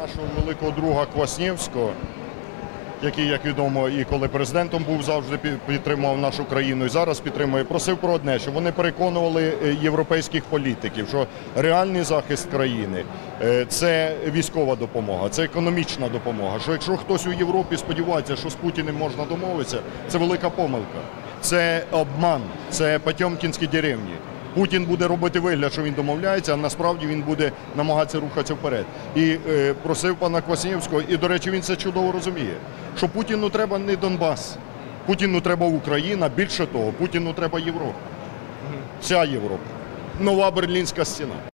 Нашого великого друга Кваснєвського, який, як відомо, і коли президентом був завжди підтримував нашу країну і зараз підтримує, просив про одне, щоб вони переконували е, європейських політиків, що реальний захист країни е, це військова допомога, це економічна допомога. Що якщо хтось у Європі сподівається, що з Путіним можна домовитися, це велика помилка, це обман, це Потьомкінські деревні. Путін буде робити вигляд, що він домовляється, а насправді він буде намагатися рухатися вперед. І е, просив пана Кваснієвського, і, до речі, він це чудово розуміє, що Путіну треба не Донбас, Путіну треба Україна, більше того, Путіну треба Європа. Вся Європа. Нова Берлінська стіна.